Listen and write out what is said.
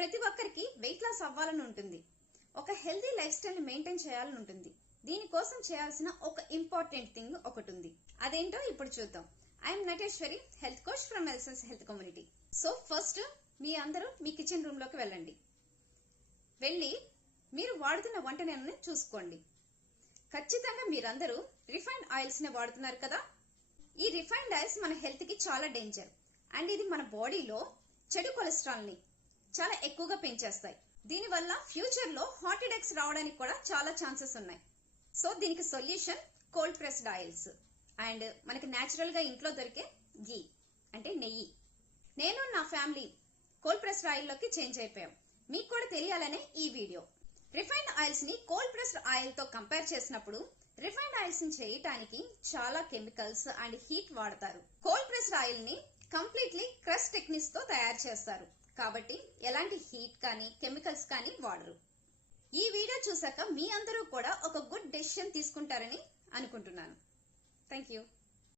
ప్రతి ఒక్కరికి weight loss అవ్వాలని ఉంటుంది. ఒక హెల్దీ లైఫ్ స్టైల్ ని మెయింటైన్ చేయాలని ఉంటుంది. దీనికోసం చేయాల్సిన ఒక ఇంపార్టెంట్ థింగ్ ఒకటి ఉంది. అదేంటో ఇప్పుడు చూద్దాం. I'm Nateshwari, health coach from ఎల్సన్స్ హెల్త్ కమ్యూనిటీ. సో ఫస్ట్ మీ అందరూ మీ కిచెన్ రూమ్ లోకి వెళ్ళండి. వెళ్ళి మీరు వాడుతున్న వంట నూనెని చూసుకోండి. ఖచ్చితంగా మీరందరూ రిఫైన్డ్ ఆయిల్స్ ని వాడుతున్నారు కదా. ఈ రిఫైన్డ్ ఆయిల్స్ మన హెల్త్ కి చాలా డేంజర్ అండ్ ఇది మన బాడీలో చెడు కొలెస్ట్రాల్ ని చాలా ఎక్కువగా పెంచేస్తాయి. దీనివల్ల ఫ్యూచర్ లో హార్ట్ అటాక్స్ రావడానికి కూడా చాలా ఛాన్సెస్ ఉన్నాయి. సో దీనికి solution cold pressed oils and మనకి నేచురల్ గా ఇంట్లో దొరికే గీ అంటే నెయ్యి. నేను నా ఫ్యామిలీ కోల్డ్ ప్రెస్డ్ ఆయిల్ లోకి చేంజ్ అయిపోయాం. మీకు కూడా తెలియాలనే ఈ వీడియో. రిఫైన్డ్ ఆయిల్స్ ని కోల్డ్ ప్రెస్డ్ ఆయిల్ తో కంపేర్ చేసినప్పుడు రిఫైన్డ్ ఆయిల్స్ ని చేయటానికి చాలా కెమికల్స్ అండ్ హీట్ వాడతారు. కోల్డ్ ప్రెస్డ్ ఆయిల్ ని కంప్లీట్లీ క్రష్ టెక్నిక్స్ తో తయారు చేస్తారు కాబట్టి ఎలాంటి హీట్ కానీ కెమికల్స్ కానీ వాడరు. ఈ వీడియో చూసాక మీ అందరూ కూడా ఒక గుడ్ డెసిషన్ తీసుకుంటారని అనుకుంటున్నాను. Thank you.